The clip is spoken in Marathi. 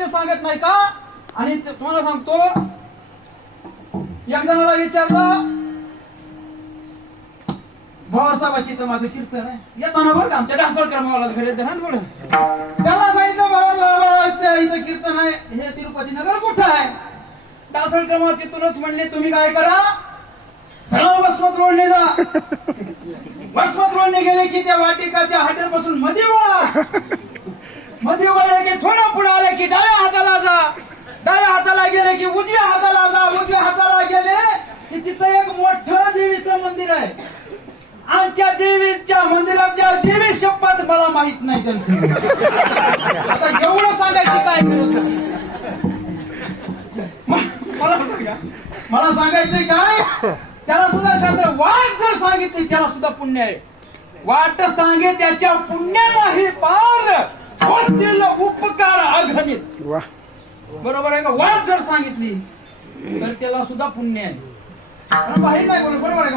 मध्ये सांगत नाही का? आणि तुम्हाला सांगतो, एकदा मला विचारलं, भोर साहेबाची तर माझं कीर्तन आहे, येताना बरं का आमच्या ढासळकर मला घरी थोडं त्याला सांगितलं, बाबा इथं कीर्तन आहे, हे तिरुपती नगर कुठं आहे? ढासळकर मला तिथूनच म्हणले, तुम्ही काय करा, सरळ वसमत रोडने जा. वसमत रोडने गेले की त्या वाटिकाच्या हॉटेलपासून मध्ये वळा, मध्ये वळले की थोडं पुढे आले की डाव्या हाताला जा, डाव्या हाताला गेले की उजव्या हाताला जा, उजव्या हाताला गेले की तिथं एक मोठं देवीचं मंदिर आहे. आणि त्या देवीच्या मंदिराच्या देवी शपथ मला माहित नाही त्यांचं. आता एवढं सांगायची काय गरज होती? मला सांगायचंय काय, त्याला सुद्धा शास्त्र वाट जर सांगितली त्याला सुद्धा पुण्य आहे. वाट सांगे त्याच्या पुण्यालाही पार, होतील उपकार अगणित. बरोबर आहे का? वाट जर सांगितली तर त्याला सुद्धा पुण्य आहे. बाहेर नाही बोलत, बरोबर आहे का?